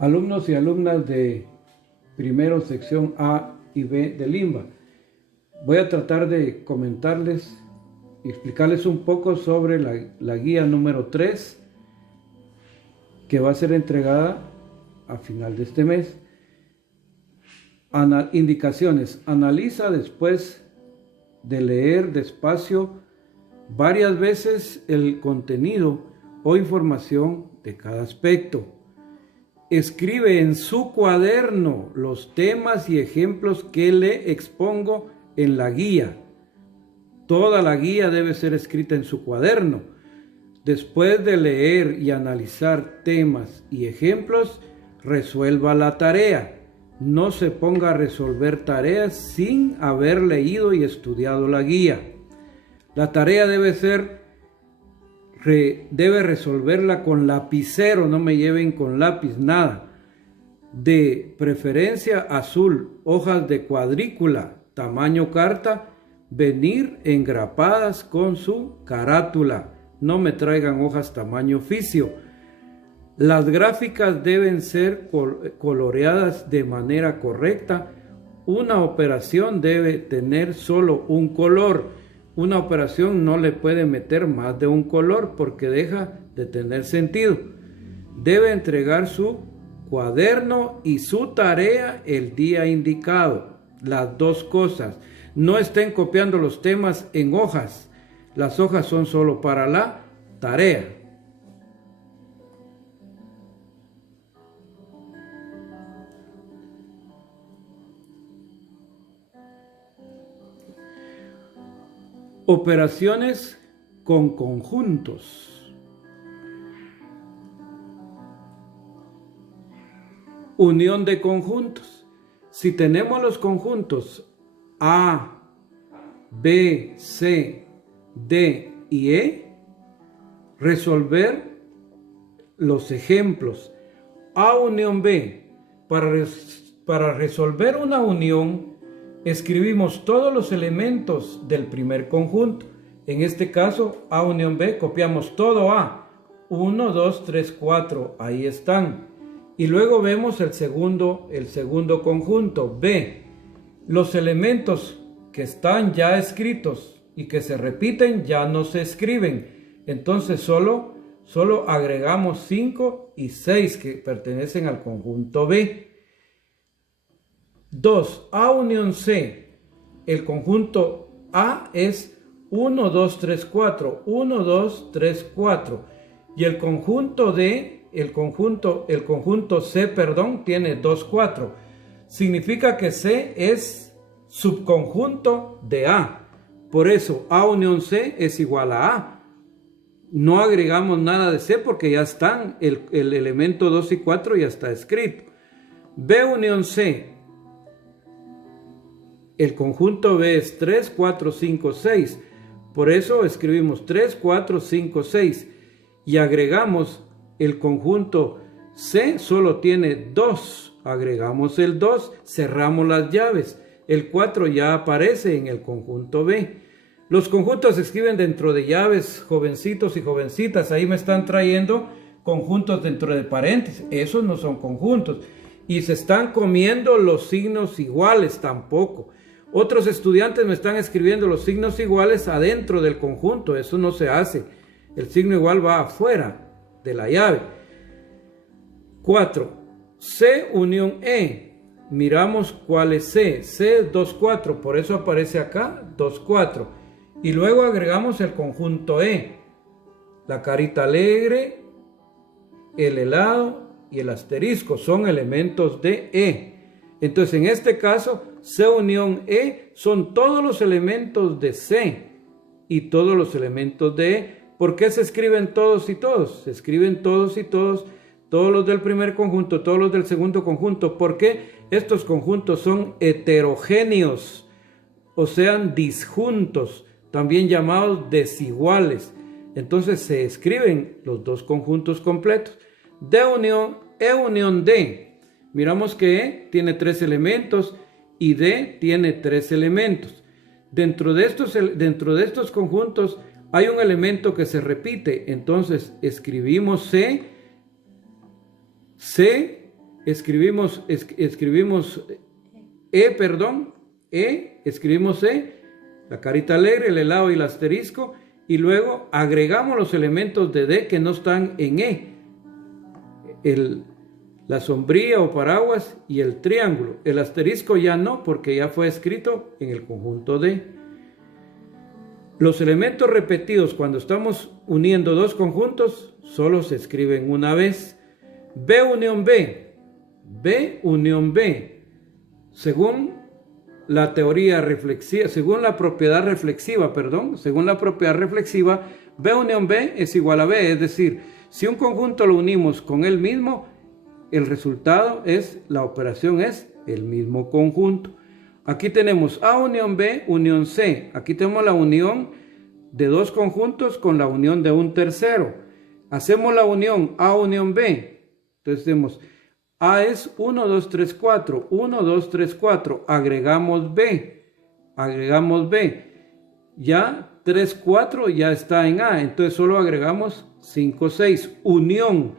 Alumnos y alumnas de primero sección A y B de Limba. Voy a tratar de comentarles y explicarles un poco sobre la guía número 3 que va a ser entregada a final de este mes. Indicaciones. Analiza después de leer despacio varias veces el contenido o información de cada aspecto. Escribe en su cuaderno los temas y ejemplos que le expongo en la guía. Toda la guía debe ser escrita en su cuaderno. Después de leer y analizar temas y ejemplos, resuelva la tarea. No se ponga a resolver tareas sin haber leído y estudiado la guía. La tarea debe resolverla con lapicero, no me lleven con lápiz, nada. De preferencia azul, hojas de cuadrícula, tamaño carta, venir engrapadas con su carátula. No me traigan hojas tamaño oficio. Las gráficas deben ser coloreadas de manera correcta. Una operación debe tener solo un color. Una operación no le puede meter más de un color porque deja de tener sentido. Debe entregar su cuaderno y su tarea el día indicado. Las dos cosas. No estén copiando los temas en hojas. Las hojas son solo para la tarea. Operaciones con conjuntos. Unión de conjuntos. Si tenemos los conjuntos A, B, C, D y E, resolver los ejemplos. A unión B. Para resolver una unión, escribimos todos los elementos del primer conjunto. En este caso, A unión B, copiamos todo A. 1, 2, 3, 4, ahí están. Y luego vemos el segundo conjunto, B. Los elementos que están ya escritos y que se repiten ya no se escriben. Entonces solo agregamos 5 y 6 que pertenecen al conjunto B. 2. A unión C. El conjunto A es 1, 2, 3, 4. 1, 2, 3, 4. Y el conjunto D, el conjunto C, tiene 2, 4. Significa que C es subconjunto de A. Por eso A unión C es igual a A. No agregamos nada de C porque ya están, el elemento 2 y 4 ya está escrito. B unión C. El conjunto B es 3, 4, 5, 6. Por eso escribimos 3, 4, 5, 6. Y agregamos el conjunto C, solo tiene 2. Agregamos el 2, cerramos las llaves. El 4 ya aparece en el conjunto B. Los conjuntos se escriben dentro de llaves, jovencitos y jovencitas. Ahí me están trayendo conjuntos dentro de paréntesis. Esos no son conjuntos. Y se están comiendo los signos iguales tampoco. Otros estudiantes me están escribiendo los signos iguales adentro del conjunto. Eso no se hace. El signo igual va afuera de la llave. 4. C unión E. Miramos cuál es C. C 2, 4. Por eso aparece acá 2, 4. Y luego agregamos el conjunto E. La carita alegre, el helado y el asterisco son elementos de E. Entonces en este caso C unión E son todos los elementos de C y todos los elementos de E. ¿Por qué se escriben todos y todos? Se escriben todos y todos, todos los del primer conjunto, todos los del segundo conjunto, porque estos conjuntos son heterogéneos, o sean disjuntos, también llamados desiguales. Entonces se escriben los dos conjuntos completos. D unión, E unión D. Miramos que E tiene 3 elementos y D tiene 3 elementos. Dentro de estos conjuntos hay un elemento que se repite. Entonces escribimos C escribimos escribimos la carita alegre, el helado y el asterisco, y luego agregamos los elementos de D que no están en la sombrilla o paraguas y el triángulo. El asterisco ya no, porque ya fue escrito en el conjunto D. Los elementos repetidos cuando estamos uniendo dos conjuntos solo se escriben una vez. B unión B, B unión B, según la teoría reflexiva, según la propiedad reflexiva, B unión B es igual a B, es decir, si un conjunto lo unimos con el mismo, el resultado es, la operación es el mismo conjunto. Aquí tenemos A unión B, unión C. Aquí tenemos la unión de dos conjuntos con la unión de un tercero. Hacemos la unión A unión B. Entonces tenemos A es 1, 2, 3, 4. 1, 2, 3, 4. Agregamos B. Ya 3, 4 ya está en A. Entonces solo agregamos 5, 6. Unión.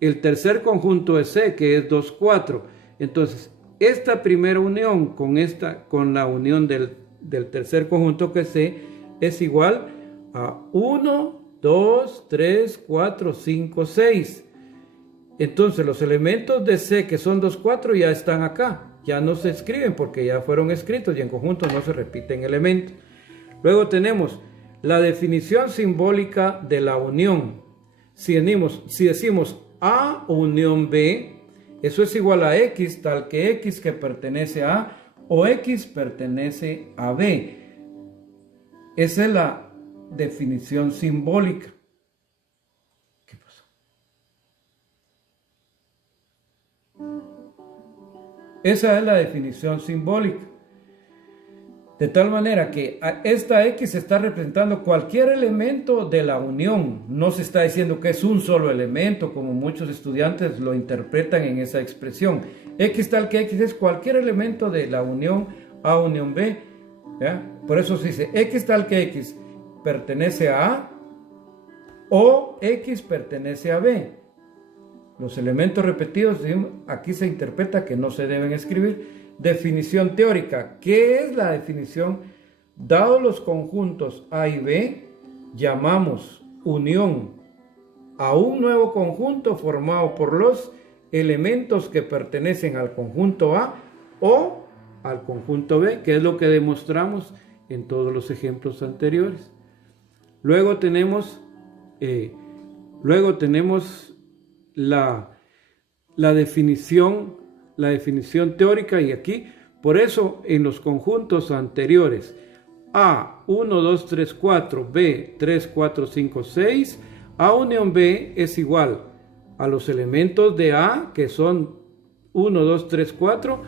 El tercer conjunto es C, que es 2, 4. Entonces, esta primera unión con la unión del tercer conjunto que es C es igual a 1, 2, 3, 4, 5, 6. Entonces, los elementos de C, que son 2, 4, ya están acá. Ya no se escriben porque ya fueron escritos y en conjunto no se repiten elementos. Luego tenemos la definición simbólica de la unión. Si decimos A unión B, eso es igual a X, tal que X que pertenece a A o X pertenece a B. Esa es la definición simbólica. ¿Qué pasó? Esa es la definición simbólica. De tal manera que esta X está representando cualquier elemento de la unión. No se está diciendo que es un solo elemento, como muchos estudiantes lo interpretan en esa expresión. X tal que X es cualquier elemento de la unión A unión B. ¿Ya? Por eso se dice X tal que X pertenece a A o X pertenece a B. Los elementos repetidos, aquí se interpreta que no se deben escribir. Definición teórica. ¿Qué es la definición? Dados los conjuntos A y B, llamamos unión a un nuevo conjunto formado por los elementos que pertenecen al conjunto A o al conjunto B, que es lo que demostramos en todos los ejemplos anteriores. Luego tenemos la definición teórica, y aquí, por eso en los conjuntos anteriores, A, 1, 2, 3, 4, B, 3, 4, 5, 6, A unión B es igual a los elementos de A, que son 1, 2, 3, 4,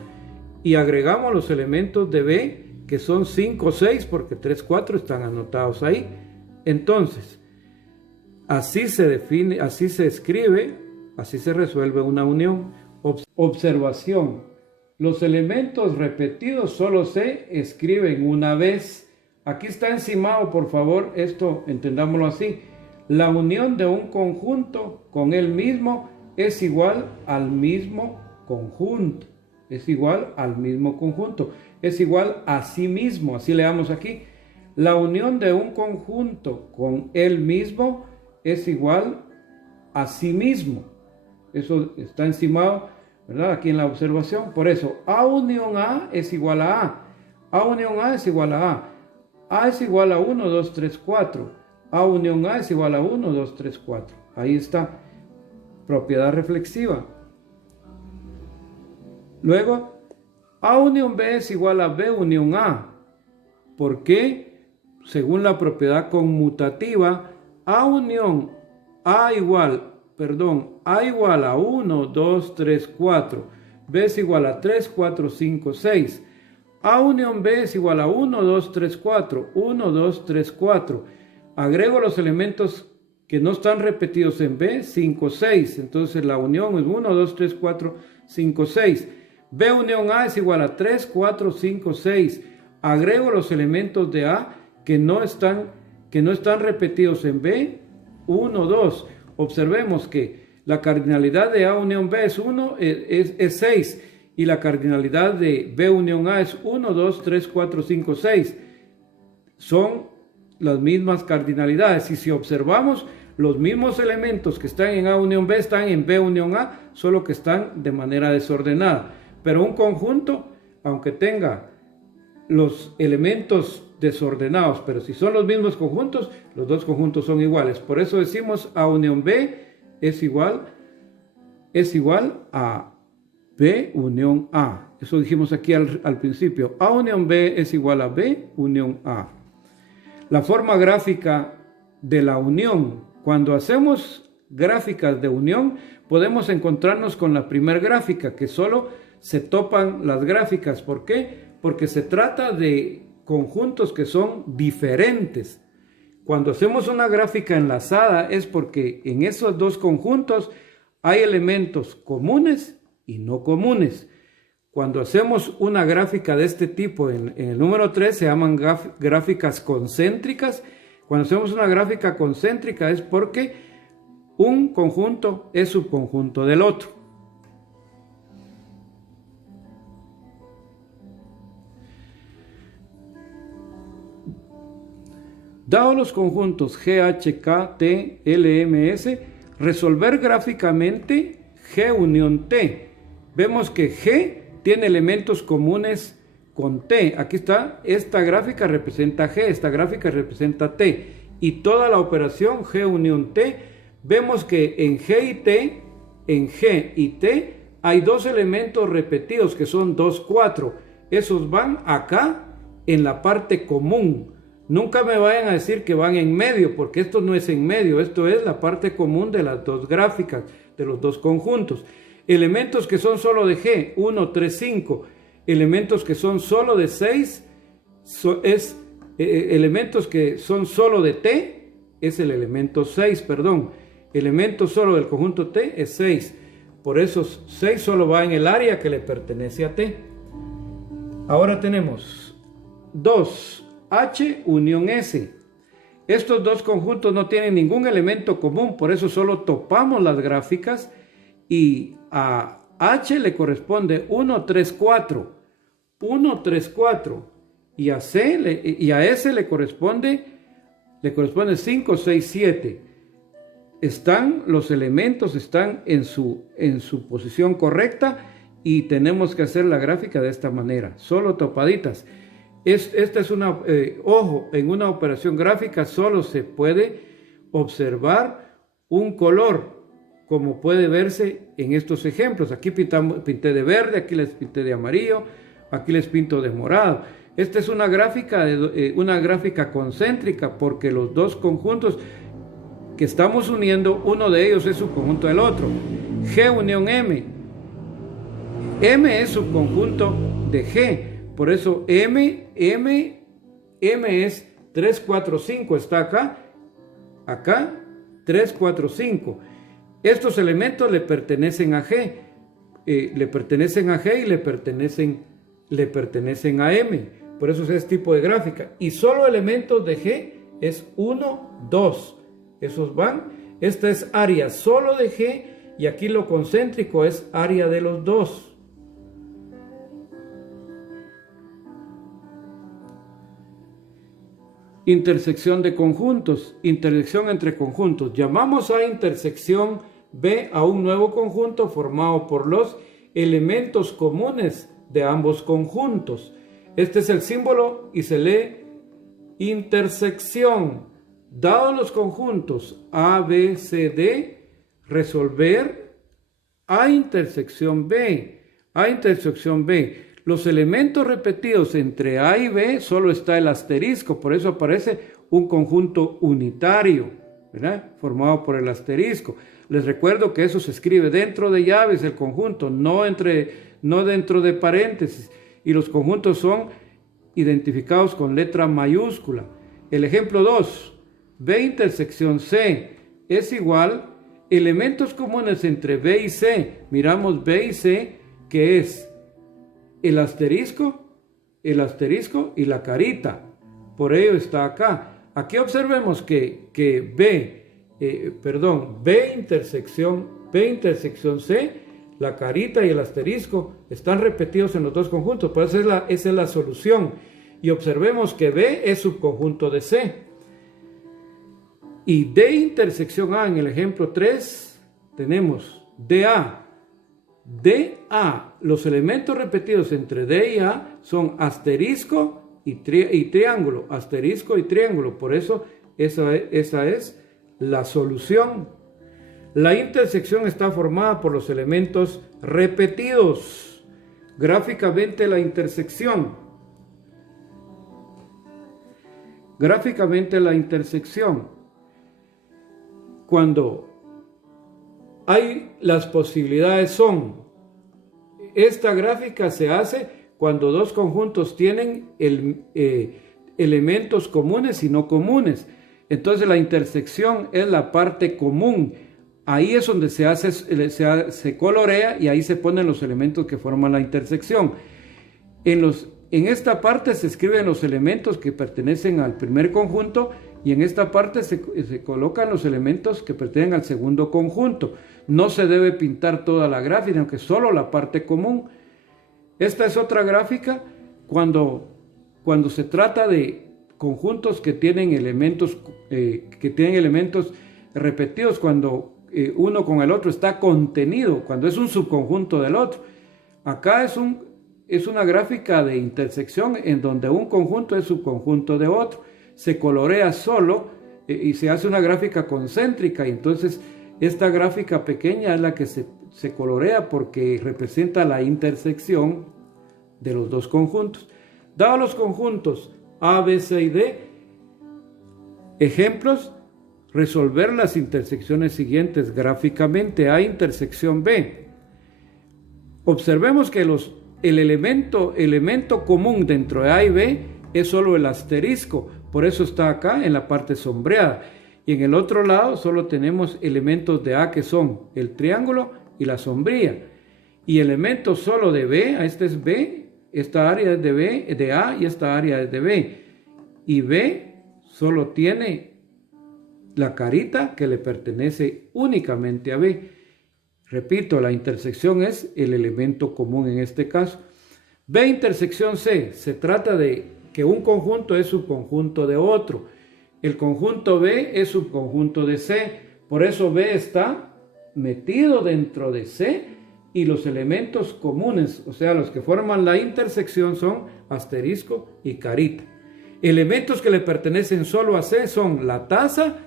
y agregamos los elementos de B, que son 5, 6, porque 3, 4 están anotados ahí. Entonces, así se define, así se escribe, así se resuelve una unión. Observación. Los elementos repetidos solo se escriben una vez. Aquí está encimado, por favor, esto entendámoslo así. La unión de un conjunto con el mismo es igual al mismo conjunto. Es igual al mismo conjunto. Es igual a sí mismo. Así leamos aquí. La unión de un conjunto con el mismo es igual a sí mismo. Eso está encimado, ¿verdad? Aquí en la observación. Por eso, A unión A es igual a A. A unión A es igual a A. A es igual a 1, 2, 3, 4. A unión A es igual a 1, 2, 3, 4. Ahí está. Propiedad reflexiva. Luego, A unión B es igual a B unión A. ¿Por qué? Según la propiedad conmutativa, A igual a 1, 2, 3, 4. B es igual a 3, 4, 5, 6. A unión B es igual a 1, 2, 3, 4. 1, 2, 3, 4. Agrego los elementos que no están repetidos en B, 5, 6. Entonces la unión es 1, 2, 3, 4, 5, 6. B unión A es igual a 3, 4, 5, 6. Agrego los elementos de A que no están repetidos en B, 1, 2. Observemos que La cardinalidad de A unión B es 1, es 6. Y la cardinalidad de B unión A es 1, 2, 3, 4, 5, 6. Son las mismas cardinalidades. Y si observamos, los mismos elementos que están en A unión B están en B unión A, solo que están de manera desordenada. Pero un conjunto, aunque tenga los elementos desordenados, pero si son los mismos conjuntos, los dos conjuntos son iguales. Por eso decimos A unión B es igual a B unión A. Eso dijimos aquí al principio. A unión B es igual a B unión A. La forma gráfica de la unión. Cuando hacemos gráficas de unión, podemos encontrarnos con la primera gráfica, que solo se topan las gráficas. ¿Por qué? Porque se trata de conjuntos que son diferentes. Cuando hacemos una gráfica enlazada es porque en esos dos conjuntos hay elementos comunes y no comunes. Cuando hacemos una gráfica de este tipo, en el número 3 se llaman gráficas concéntricas. Cuando hacemos una gráfica concéntrica es porque un conjunto es subconjunto del otro. Dados los conjuntos G, H, K, T, L, M, S, resolver gráficamente G unión T. Vemos que G tiene elementos comunes con T. Aquí está, esta gráfica representa G, esta gráfica representa T. Y toda la operación G unión T, vemos que en G y T, hay dos elementos repetidos que son 2, 4. Esos van acá en la parte común. Nunca me vayan a decir que van en medio, porque esto no es en medio, esto es la parte común de las dos gráficas, de los dos conjuntos. Elementos que son solo de G, 1, 3, 5. Elementos que son solo de 6, elementos que son solo de T, es el elemento 6, perdón. Elemento solo del conjunto T es 6. Por eso 6 solo va en el área que le pertenece a T. Ahora tenemos 2. H unión S. Estos dos conjuntos no tienen ningún elemento común, por eso solo topamos las gráficas y a H le corresponde 1, 3, 4. 1, 3, 4. Y a S le corresponde 5, 6, 7. Los elementos están en su posición correcta y tenemos que hacer la gráfica de esta manera, solo topaditas. Esta es ojo, en una operación gráfica solo se puede observar un color, como puede verse en estos ejemplos. Aquí pinté de verde, aquí les pinté de amarillo, aquí les pinto de morado. Esta es una gráfica concéntrica porque los dos conjuntos que estamos uniendo, uno de ellos es subconjunto del otro. G unión M. M es subconjunto de G. Por eso M es 3, 4, 5, está acá, 3, 4, 5. Estos elementos le pertenecen a G, y le pertenecen a M. Por eso es este tipo de gráfica. Y solo elementos de G es 1, 2. Esos van. Esta es área solo de G y aquí lo concéntrico es área de los dos. Intersección de conjuntos, intersección entre conjuntos. Llamamos a intersección B a un nuevo conjunto formado por los elementos comunes de ambos conjuntos. Este es el símbolo y se lee intersección. Dados los conjuntos A, B, C, D, resolver A intersección B. A intersección B. Los elementos repetidos entre A y B solo está el asterisco, por eso aparece un conjunto unitario, ¿verdad? Formado por el asterisco. Les recuerdo que eso se escribe dentro de llaves, el conjunto, no dentro de paréntesis. Y los conjuntos son identificados con letra mayúscula. El ejemplo 2, B intersección C es igual elementos comunes entre B y C. Miramos B y C, que es el asterisco y la carita. Por ello está acá. Aquí observemos que B intersección B intersección C, la carita y el asterisco están repetidos en los dos conjuntos, por eso esa es la solución. Y observemos que B es subconjunto de C. Y D intersección A en el ejemplo 3 tenemos DA. DA, los elementos repetidos entre D y A son asterisco y triángulo, asterisco y triángulo, por eso esa es la solución. La intersección está formada por los elementos repetidos. Gráficamente la intersección. Cuando hay las posibilidades son, esta gráfica se hace cuando dos conjuntos tienen elementos comunes y no comunes. Entonces la intersección es la parte común. Ahí es donde se colorea y ahí se ponen los elementos que forman la intersección. En esta parte se escriben los elementos que pertenecen al primer conjunto y en esta parte se colocan los elementos que pertenecen al segundo conjunto. No se debe pintar toda la gráfica, aunque solo la parte común. Esta es otra gráfica cuando se trata de conjuntos que tienen elementos repetidos, cuando uno con el otro está contenido, cuando es un subconjunto del otro. Acá es una gráfica de intersección en donde un conjunto es subconjunto de otro. Se colorea solo y se hace una gráfica concéntrica, y entonces esta gráfica pequeña es la que se colorea porque representa la intersección de los dos conjuntos. Dados los conjuntos A, B, C y D, ejemplos, resolver las intersecciones siguientes gráficamente. A intersección B. Observemos que el elemento común dentro de A y B es solo el asterisco, por eso está acá en la parte sombreada. Y en el otro lado solo tenemos elementos de A que son el triángulo y la sombría. Y elementos solo de B, este es B, esta área es de B, de A y esta área es de B. Y B solo tiene la carita que le pertenece únicamente a B. Repito, la intersección es el elemento común en este caso. B intersección C, se trata de que un conjunto es subconjunto de otro. El conjunto B es subconjunto de C, por eso B está metido dentro de C y los elementos comunes, o sea, los que forman la intersección son asterisco y carita. Elementos que le pertenecen solo a C son la taza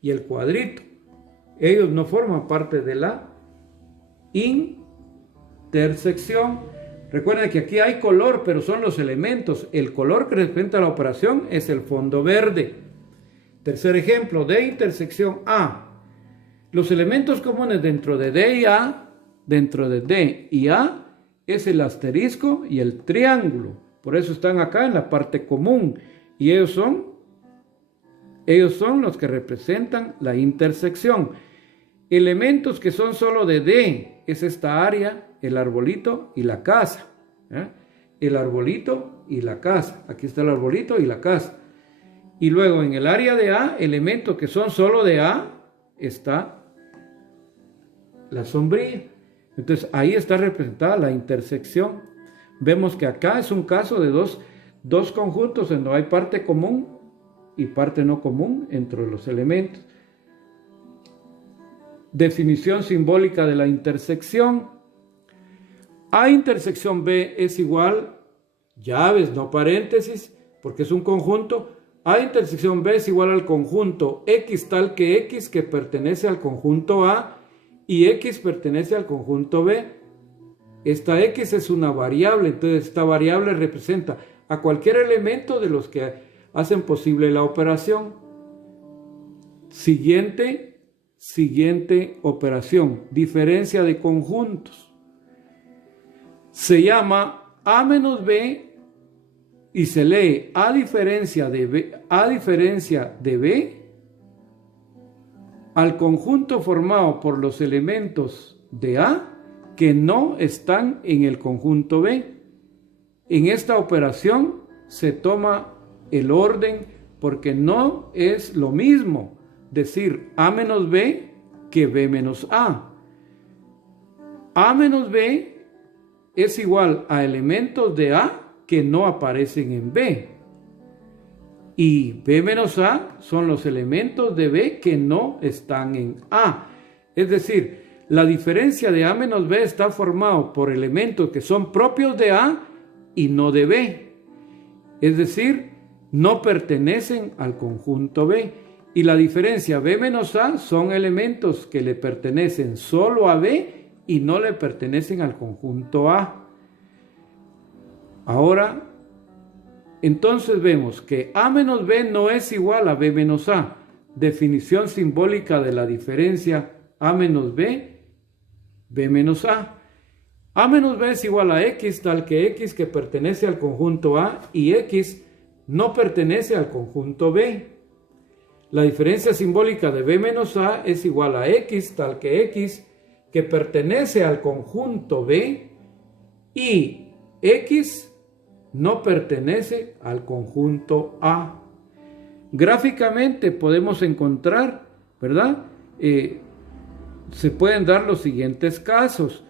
y el cuadrito. Ellos no forman parte de la intersección. Recuerden que aquí hay color, pero son los elementos. El color que representa la operación es el fondo verde. Tercer ejemplo, D intersección A. Los elementos comunes dentro de D y A, es el asterisco y el triángulo. Por eso están acá en la parte común. Y ellos son los que representan la intersección. Elementos que son solo de D, es esta área, el arbolito y la casa. El arbolito y la casa. Aquí está el arbolito y la casa. Y luego en el área de A, elementos que son solo de A, está la sombrilla. Entonces ahí está representada la intersección. Vemos que acá es un caso de dos conjuntos en donde hay parte común y parte no común entre los elementos. Definición simbólica de la intersección. A intersección B es igual, llaves, no paréntesis, porque es un conjunto. A intersección B es igual al conjunto X tal que X, que pertenece al conjunto A, y X pertenece al conjunto B. Esta X es una variable, entonces esta variable representa a cualquier elemento de los que hacen posible la operación. Siguiente operación, diferencia de conjuntos. Se llama A menos B y se lee A diferencia de B al conjunto formado por los elementos de A que no están en el conjunto B. En esta operación se toma el orden porque no es lo mismo decir A menos B que B menos A. A menos B es igual a elementos de A que no aparecen en B. Y B menos A son los elementos de B que no están en A. Es decir, la diferencia de A menos B está formado por elementos que son propios de A y no de B. Es decir, no pertenecen al conjunto B. Y la diferencia B menos A son elementos que le pertenecen solo a B y no le pertenecen al conjunto A. Ahora, entonces vemos que A menos B no es igual a B menos A. Definición simbólica de la diferencia A menos B, B menos A. A menos B es igual a X, tal que X que pertenece al conjunto A y X no pertenece al conjunto B. La diferencia simbólica de B menos A es igual a X, tal que X que pertenece al conjunto B y X no pertenece al conjunto A. Gráficamente podemos encontrar, ¿verdad? Se pueden dar los siguientes casos.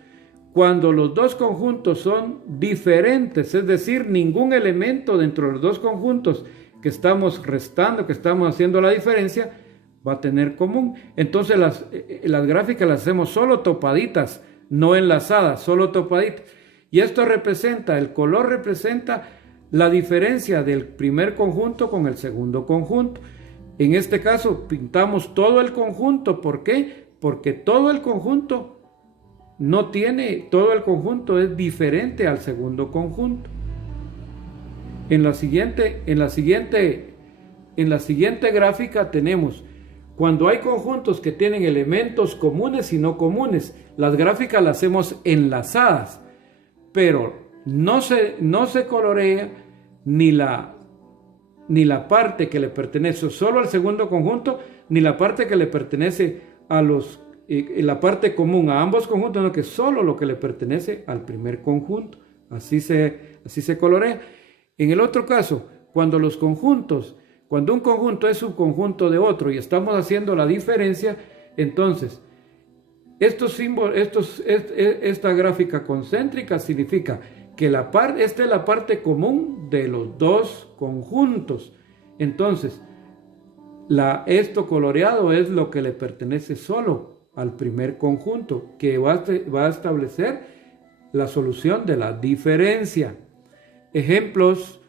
Cuando los dos conjuntos son diferentes, es decir, ningún elemento dentro de los dos conjuntos que estamos restando, que estamos haciendo la diferencia, va a tener común. Entonces las gráficas las hacemos solo topaditas, no enlazadas, solo topaditas. Y esto representa, el color representa la diferencia del primer conjunto con el segundo conjunto. En este caso pintamos todo el conjunto. ¿Por qué? Porque todo el conjunto todo el conjunto es diferente al segundo conjunto. En la siguiente gráfica tenemos cuando hay conjuntos que tienen elementos comunes y no comunes. Las gráficas las hacemos enlazadas, pero no se colorea ni la parte que le pertenece solo al segundo conjunto, ni la parte que le pertenece a la parte común a ambos conjuntos, sino que solo lo que le pertenece al primer conjunto. Así se colorea. En el otro caso, cuando un conjunto es subconjunto de otro y estamos haciendo la diferencia, entonces esta gráfica concéntrica significa que esta es la parte común de los dos conjuntos. Entonces, esto coloreado es lo que le pertenece solo al primer conjunto, que va a establecer la solución de la diferencia. Ejemplos: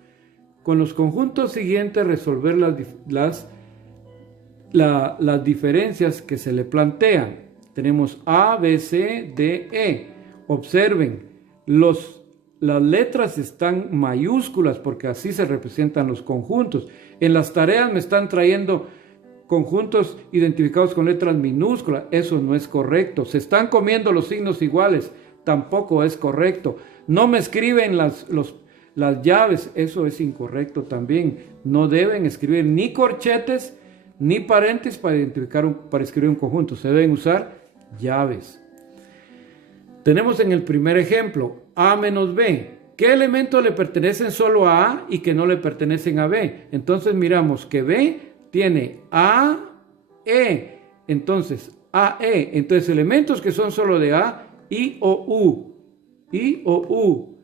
con los conjuntos siguientes resolver las diferencias que se le plantean. Tenemos A, B, C, D, E. Observen, las letras están mayúsculas porque así se representan los conjuntos. En las tareas me están trayendo conjuntos identificados con letras minúsculas. Eso no es correcto. Se están comiendo los signos iguales. Tampoco es correcto. No me escriben las llaves. Eso es incorrecto también. No deben escribir ni corchetes ni paréntesis para escribir un conjunto. Se deben usar llaves. Tenemos en el primer ejemplo A menos B. ¿Qué elementos le pertenecen solo a A y que no le pertenecen a B? Entonces miramos que B tiene A, E. Entonces, A, E. Entonces, elementos que son solo de A, I o U. I o U.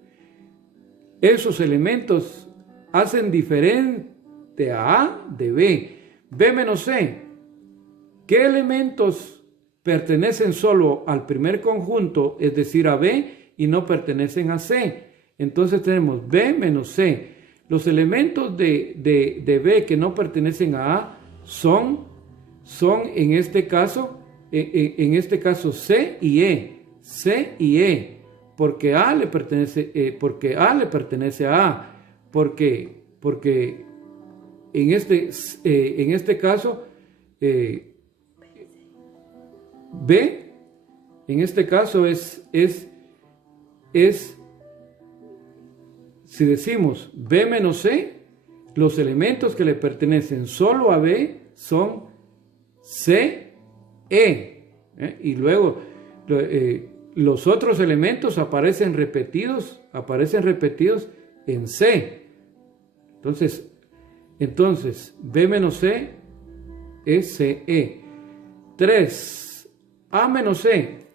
Esos elementos hacen diferente a A de B. B menos C. ¿Qué elementos pertenecen solo al primer conjunto, es decir, a B, y no pertenecen a C? Entonces tenemos B menos C. Los elementos de B que no pertenecen a A son en este caso C y E. C y E. Porque A le pertenece a A. Porque en este caso B en este caso es si decimos B menos C, los elementos que le pertenecen solo a B son C, E. Y luego los otros elementos aparecen repetidos en C. Entonces B menos C es CE. 3. A menos C.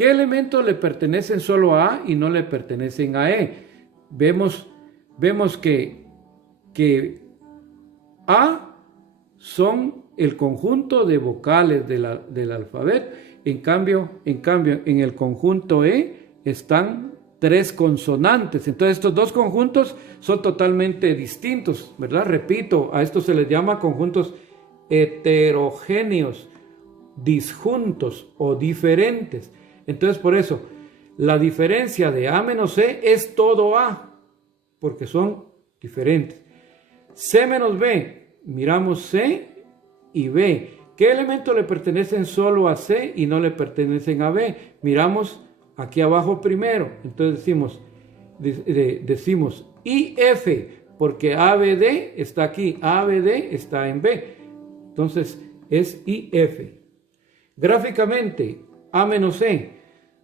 ¿Qué elementos le pertenecen solo a A y no le pertenecen a E? Vemos que A son el conjunto de vocales del alfabeto. En cambio, en el conjunto E están 3 consonantes. Entonces, estos dos conjuntos son totalmente distintos, ¿verdad? Repito, a estos se les llama conjuntos heterogéneos, disjuntos o diferentes. Entonces, por eso, la diferencia de A menos C es todo A, porque son diferentes. C menos B, miramos C y B. ¿Qué elementos le pertenecen solo a C y no le pertenecen a B? Miramos aquí abajo primero. Entonces decimos IF, porque ABD está aquí, ABD está en B. Entonces es IF. Gráficamente, A menos C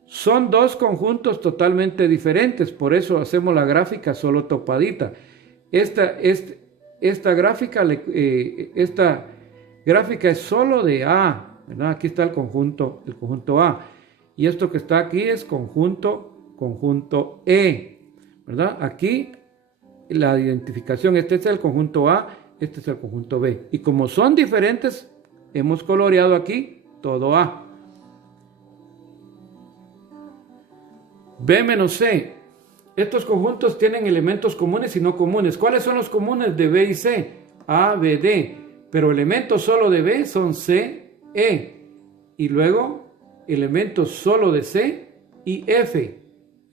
son dos conjuntos totalmente diferentes, por eso hacemos la gráfica solo topadita. Esta gráfica es solo de A, ¿verdad? Aquí está el conjunto A. Y esto que está aquí es conjunto E, ¿verdad? Aquí la identificación, este es el conjunto A, este es el conjunto B. Y como son diferentes, hemos coloreado aquí todo A. B menos C. Estos conjuntos tienen elementos comunes y no comunes. ¿Cuáles son los comunes de B y C? A, B, D. Pero elementos solo de B son C, E. Y luego elementos solo de C y F.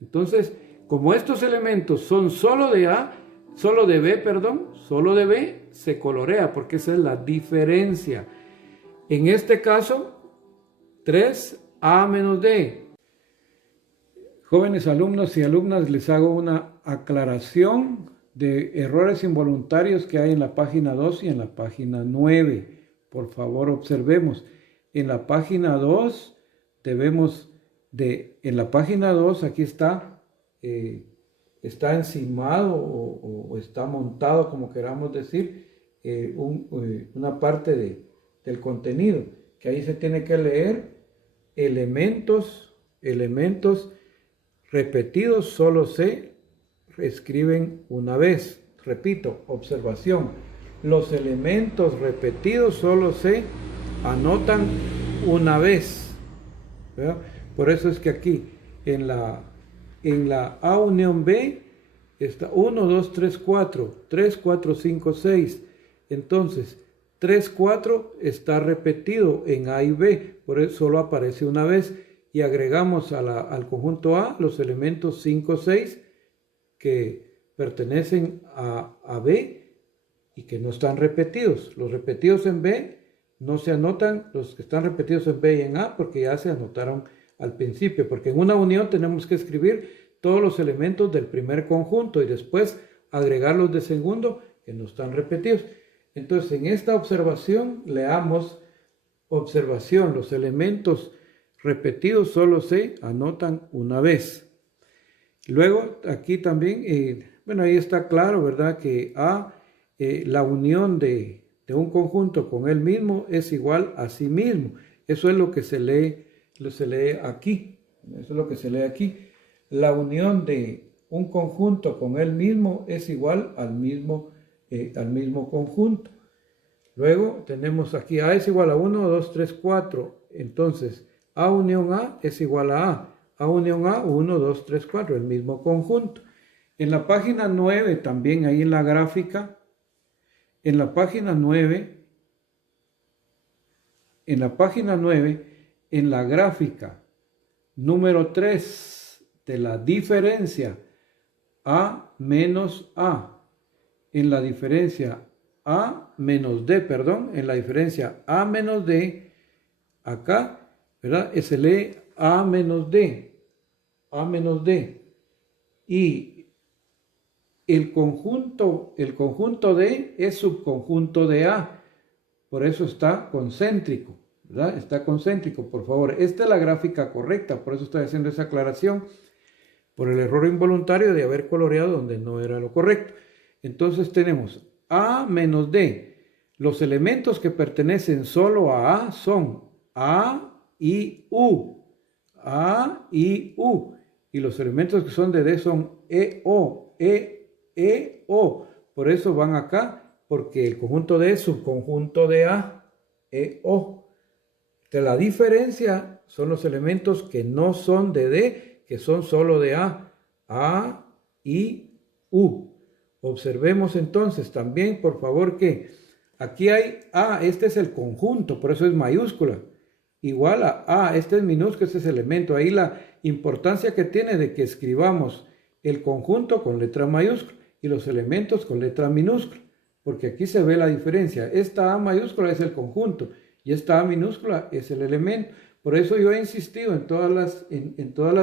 Entonces, como estos elementos son solo de B, se colorea porque esa es la diferencia. En este caso, 3A menos D. Jóvenes alumnos y alumnas, les hago una aclaración de errores involuntarios que hay en la página 2 y en la página 9. Por favor, observemos. En la página 2 en la página 2 aquí está encimado o está montado, como queramos decir, una parte del contenido, que ahí se tiene que leer elementos repetidos solo se escriben una vez. Repito, observación. Los elementos repetidos solo se anotan una vez, ¿verdad? Por eso es que aquí en la A unión B está 1, 2, 3, 4, 3, 4, 5, 6. Entonces, 3, 4 está repetido en A y B, por eso solo aparece una vez. Y agregamos al conjunto A los elementos 5, 6 que pertenecen a B y que no están repetidos. Los repetidos en B no se anotan, los que están repetidos en B y en A, porque ya se anotaron al principio, porque en una unión tenemos que escribir todos los elementos del primer conjunto y después agregar los de segundo que no están repetidos. Entonces, en esta observación, leamos observación, los elementos repetidos solo se anotan una vez. Luego, aquí también, ahí está claro, ¿verdad? Que la unión de un conjunto con él mismo es igual a sí mismo. Eso es lo que se lee aquí. Eso es lo que se lee aquí. La unión de un conjunto con él mismo es igual al mismo conjunto. Luego tenemos aquí A es igual a 1, 2, 3, 4. Entonces, A unión A es igual a A. A unión A, 1, 2, 3, 4, el mismo conjunto. En la página 9, también ahí en la gráfica, en la página 9, en la gráfica número 3 de la diferencia A menos A, en la diferencia A menos D, en la diferencia A menos D, acá, ¿verdad? Se lee A menos D. Y el conjunto D es subconjunto de A. Por eso está concéntrico, ¿verdad? Está concéntrico, por favor. Esta es la gráfica correcta, por eso estoy haciendo esa aclaración, por el error involuntario de haber coloreado donde no era lo correcto. Entonces tenemos A menos D. Los elementos que pertenecen solo a A son A y U. A, I, U. Y los elementos que son de D son E, O, E, O. Por eso van acá, porque el conjunto D es subconjunto de A, E, O. De la diferencia son los elementos que no son de D, que son solo de A, I, U. Observemos entonces también, por favor, que aquí hay A, este es el conjunto, por eso es mayúscula. Igual a este es minúscula, este es elemento. Ahí la importancia que tiene de que escribamos el conjunto con letra mayúscula y los elementos con letra minúscula, porque aquí se ve la diferencia. Esta A mayúscula es el conjunto y esta A minúscula es el elemento. Por eso yo he insistido en todas las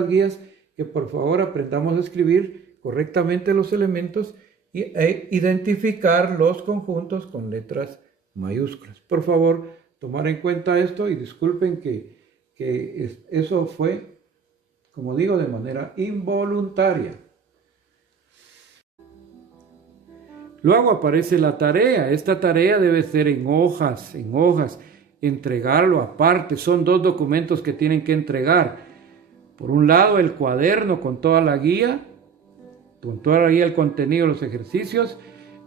guías que por favor aprendamos a escribir correctamente los elementos e identificar los conjuntos con letras mayúsculas. Por favor, tomar en cuenta esto y disculpen que eso fue, como digo, de manera involuntaria. Luego aparece la tarea. Esta tarea debe ser en hojas, entregarlo aparte. Son 2 documentos que tienen que entregar. Por un lado, el cuaderno con toda la guía, el contenido, los ejercicios,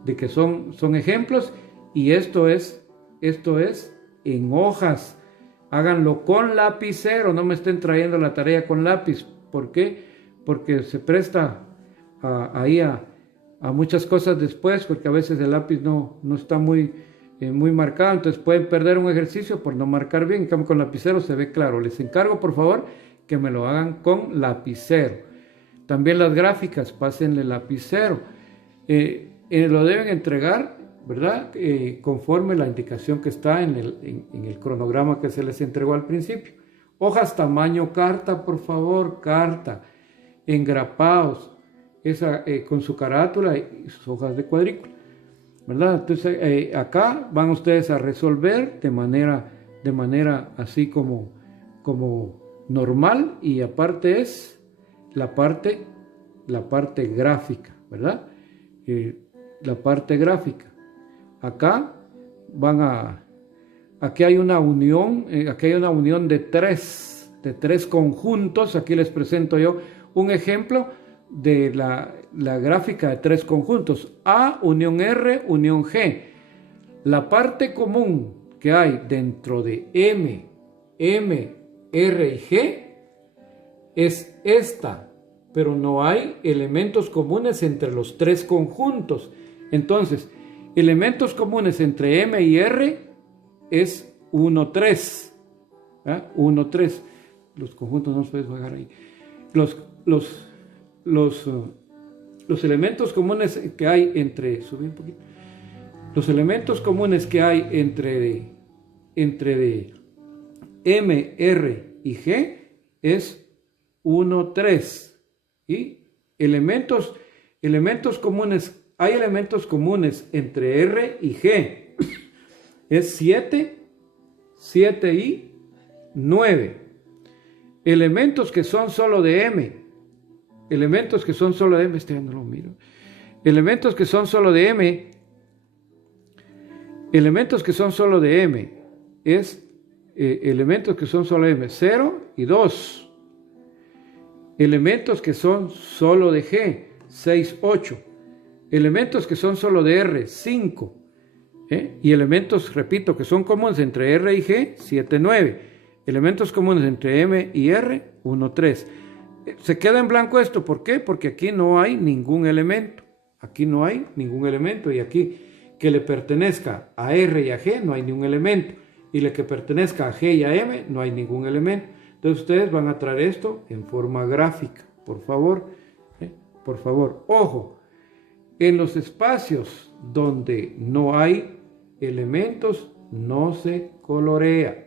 de que son ejemplos, y esto es en hojas. Háganlo con lapicero, no me estén trayendo la tarea con lápiz. ¿Por qué? Porque se presta a muchas cosas después, porque a veces el lápiz no está muy marcado, entonces pueden perder un ejercicio por no marcar bien. En cambio, con lapicero se ve claro. Les encargo, por favor, que me lo hagan con lapicero. También las gráficas, pásenle lapicero. Lo deben entregar, ¿verdad? Conforme la indicación que está en el cronograma que se les entregó al principio. Hojas tamaño carta, por favor, carta, engrapados, con su carátula y sus hojas de cuadrícula, ¿verdad? Entonces acá van ustedes a resolver de manera así como normal, y aparte es la parte gráfica, ¿verdad? La parte gráfica. Acá aquí hay una unión, de tres conjuntos. Aquí les presento yo un ejemplo de la gráfica de 3 conjuntos. A, unión R, unión G. La parte común que hay dentro de M, R y G es esta, pero no hay elementos comunes entre los 3 conjuntos. Entonces, elementos comunes entre M y R es 1, 3. 1, 3. Los conjuntos no se pueden bajar ahí. Los elementos comunes que hay entre... Subí un poquito. Los elementos comunes que hay entre M, R y G es 1, 3. Y elementos comunes... Hay elementos comunes entre R y G. Es 7 y 9. Elementos que son solo de M. Elementos que son solo de M. No lo miro. Elementos que son solo de M. Elementos que son solo de M. Elementos que son solo de M. 0 y 2. Elementos que son solo de G. 6, 8. Elementos que son solo de R, 5. Y elementos, repito, que son comunes entre R y G, 7, 9. Elementos comunes entre M y R, 1, 3. Se queda en blanco esto, ¿por qué? Porque aquí no hay ningún elemento. Aquí no hay ningún elemento. Y aquí que le pertenezca a R y a G no hay ningún elemento. Y le que pertenezca a G y a M no hay ningún elemento. Entonces ustedes van a traer esto en forma gráfica, por favor. Por favor, ojo. En los espacios donde no hay elementos, no se colorea.